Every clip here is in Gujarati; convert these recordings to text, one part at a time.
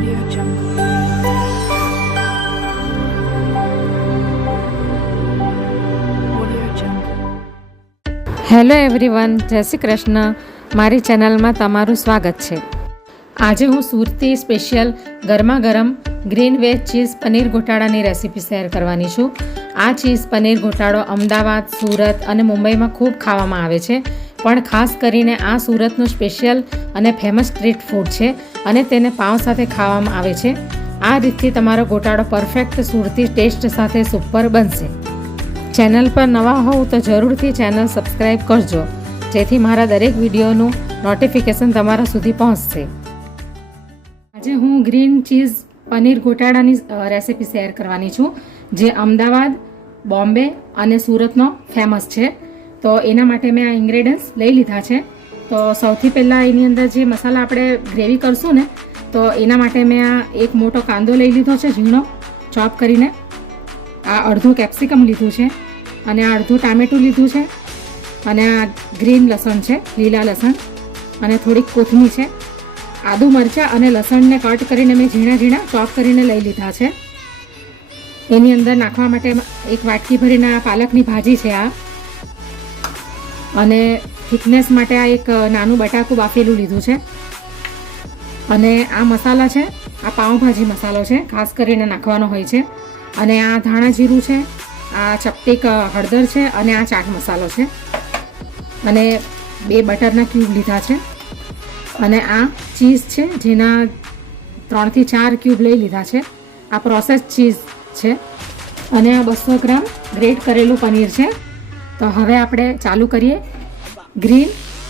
Audio Jungle. Audio Jungle. Hello everyone, જય શ્રી કૃષ્ણ. મારી ચેનલમાં તમારું સ્વાગત છે. આજે હું સુરતી સ્પેશિયલ ગરમા ગરમ ગ્રીન વેજ ચીઝ પનીર ગોટાળાની રેસીપી શેર કરવાની છું. આ ચીઝ પનીર ગોટાળો અમદાવાદ, સુરત અને મુંબઈમાં ખૂબ ખાવામાં આવે છે, પણ ખાસ કરીને આ સુરતનું સ્પેશિયલ અને ફેમસ સ્ટ્રીટ ફૂડ છે અને તેને પાઉં સાથે ખાવામાં આવે છે. આ રીતથી તમારો ગોટાળો પરફેક્ટ સુરતી ટેસ્ટ સાથે સુપર બનશે. ચેનલ પર નવા હોવ તો જરૂરથી ચેનલ સબસ્ક્રાઈબ કરજો, જેથી મારા દરેક વિડીયોનું નોટિફિકેશન તમારા સુધી પહોંચશે. આજે હું ગ્રીન ચીઝ પનીર ગોટાળાની રેસીપી શેર કરવાની છું, જે અમદાવાદ, બોમ્બે અને સુરતનો ફેમસ છે. તો એના માટે મેં આ ઇન્ગ્રેડિયન્ટ્સ લઈ લીધા છે. તો સૌથી પહેલાં એની અંદર જે મસાલા આપણે ગ્રેવી કરશું ને, તો એના માટે મેં આ એક મોટો કાંદો લઈ લીધો છે, ઝીણો ચોપ કરીને. આ અડધું કેપ્સિકમ લીધું છે અને આ અડધું ટામેટું લીધું છે અને આ ગ્રીન લસણ છે, લીલા લસણ, અને થોડીક કોથમીર છે. આદુ, મરચાં અને લસણને કટ કરીને મેં ઝીણા ઝીણા ચોપ કરીને લઈ લીધા છે. એની અંદર નાખવા માટે એક વાટકી ભરીને આ પાલકની ભાજી છે આ, અને થિકનેસ માટે આ એક નાનું બટાકું બાફેલું લીધું છે. અને આ મસાલા છે, આ પાઉંભાજી મસાલો છે, ખાસ કરીને નાખવાનો હોય છે. અને આ ધાણા જીરું છે, આ ચપટીક હળદર છે અને આ ચાટ મસાલો છે. અને 2 બટરના ક્યુબ લીધા છે. અને આ ચીઝ છે, જેના 3 થી 4 ક્યુબ લઈ લીધા છે. આ પ્રોસેસ ચીઝ છે. અને આ 200 ગ્રામ ગ્રેટ કરેલું પનીર છે. તો હવે આપણે ચાલુ કરીએ ગ્રીન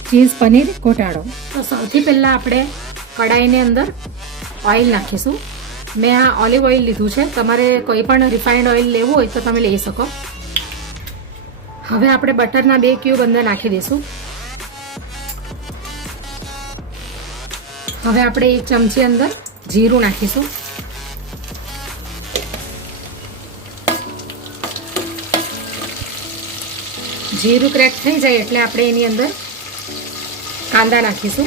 ચીઝ પનીર ગોટાળો. તો સૌથી પહેલાં આપણે કડાઈની અંદર ઓઇલ નાખીશું. મેં આ ઓલિવ ઓઇલ લીધું છે, તમારે કોઈ પણ રિફાઇન્ડ ઓઇલ લેવું હોય તો તમે લઈ શકો. હવે આપણે બટરના 2 ક્યુબ અંદર નાખી દઈશું. હવે આપણે 1 ચમચી અંદર જીરું નાખીશું. જીરું ક્રેક થઈ જાય એટલે આપણે એની અંદર કાંદા નાખીશું.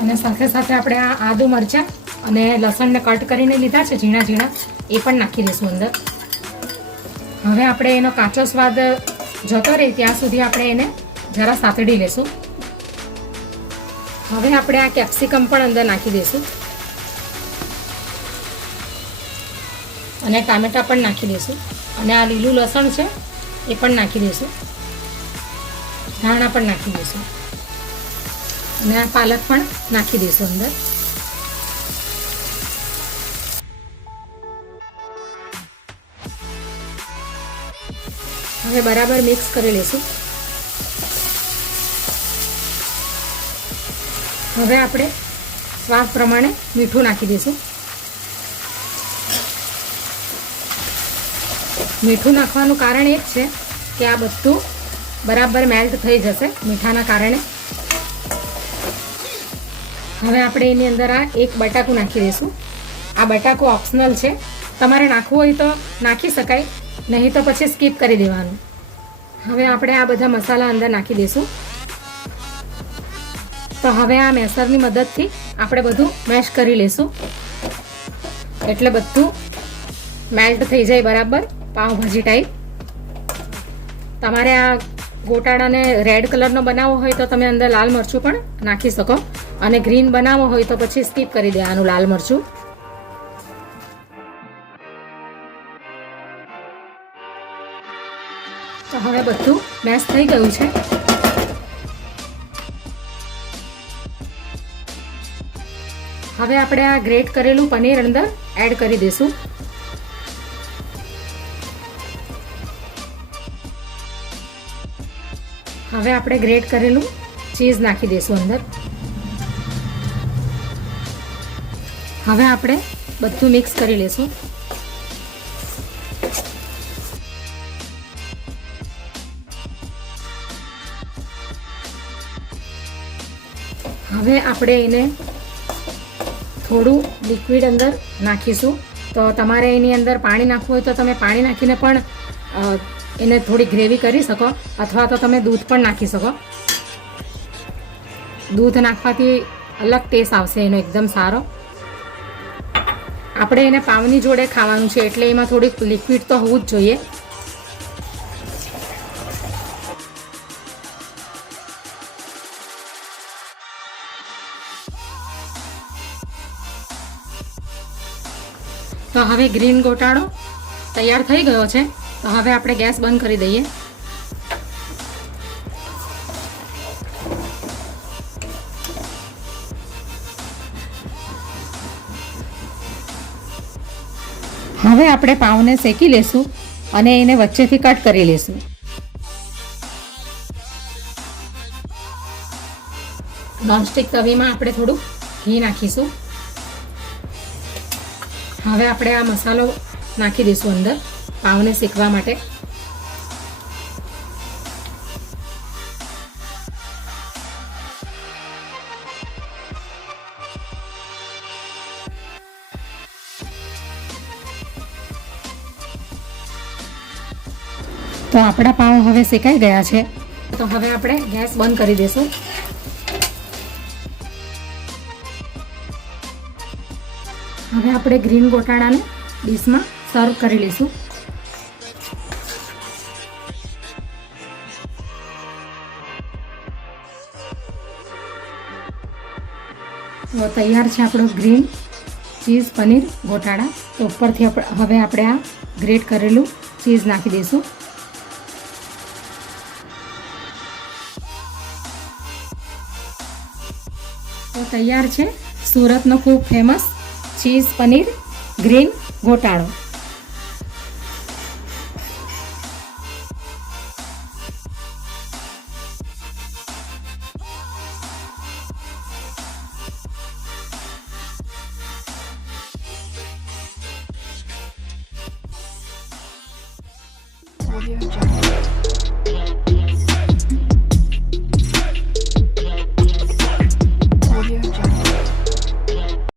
અને સાથે સાથે આપણે આ આદુ, મરચાં અને લસણને કટ કરીને લીધા છે ઝીણા ઝીણા, એ પણ નાખી દઈશું અંદર. હવે આપણે એનો કાચો સ્વાદ જતો રહે ત્યાં સુધી આપણે એને જરા સાતડી લેશું. હવે આપણે આ કેપ્સિકમ પણ અંદર નાખી દઈશું અને ટામેટાં પણ નાખી દઈશું. અને આ લીલું લસણ છે એ પણ નાખી દઈશું. ધાણા પણ નાખી દઈશું અને આ પાલક પણ નાખી દઈશું અંદર. હવે બરાબર મિક્સ કરી લઈશું. હવે આપણે સ્વાદ પ્રમાણે મીઠું નાખી દઈશું. મીઠું નાખવાનું કારણ એ જ છે કે આ બધું બરાબર મેલ્ટ થઈ જશે મીઠાના કારણે. હવે આપણે એની અંદર આ એક બટાકું નાખી દઈશું. આ બટાકું ઓપ્શનલ છે, તમારે નાખવું હોય તો નાખી શકાય, નહીં તો પછી સ્કીપ કરી દેવાનું. હવે આપણે આ બધા મસાલા અંદર નાખી દઈશું. તો હવે આ મેસરની મદદથી આપણે બધું મેશ કરી લઈશું, એટલે બધું મેલ્ટ થઈ જાય બરાબર પાઉંભાજી ટાઈપ. તમારે આ ગોટાળાને રેડ કલરનો બનાવવો હોય તો તમે અંદર લાલ મરચું પણ નાખી શકો, અને ગ્રીન બનાવવો હોય તો પછી સ્કીપ કરી દેવાનું લાલ મરચું. તો હવે બધું મેશ થઈ ગયું છે. હવે આપણે આ ગ્રેટ કરેલું પનીર અંદર એડ કરી દઈશું. હવે આપણે ગ્રેટ કરેલું ચીઝ નાખી દઈશું અંદર. હવે આપણે બધું મિક્સ કરી લઈશું. હવે આપણે એને થોડું લિક્વિડ અંદર નાખીશું. તો તમારે એની અંદર પાણી નાખવું હોય તો તમે પાણી નાખીને પણ એને થોડી ગ્રેવી કરી શકો, અથવા તો તમે દૂધ પણ નાખી શકો. દૂધ નાખવાથી અલગ ટેસ્ટ આવશે એનો એકદમ સારો. આપણે એને પાવની જોડે ખાવાનું છે એટલે એમાં થોડીક લિક્વિડ તો હોવું જ જોઈએ. તો હવે ગ્રીન ગોટાળો તૈયાર થઈ ગયો છે. તો હવે આપણે ગેસ બંધ કરી દઈએ. હવે આપણે પાવને શેકી લેશું અને એને વચ્ચેથી કટ કરી લેશું. નોનસ્ટિક તવીમાં આપણે થોડું ઘી નાખીશું. હવે આપણે આ મસાલો નાખી દઈશું અંદર પાવને શેકવા માટે. તો આપણા પાવ હવે શેકાઈ ગયા છે. તો હવે આપણે ગેસ બંધ કરી દઈશું. હવે આપણે ગ્રીન ગોટાળાને ડીશમાં સર્વ કરી લઈશું. તો તૈયાર છે આપણો ગ્રીન ચીઝ પનીર ગોટાળા. તો ઉપરથી હવે આપણે આ ગ્રેટ કરેલું ચીઝ નાખી દઈશું. તો તૈયાર છે સુરતનો ખૂબ ફેમસ ચીઝ પનીર ગ્રીન ગોટાળો. Audio Jungle.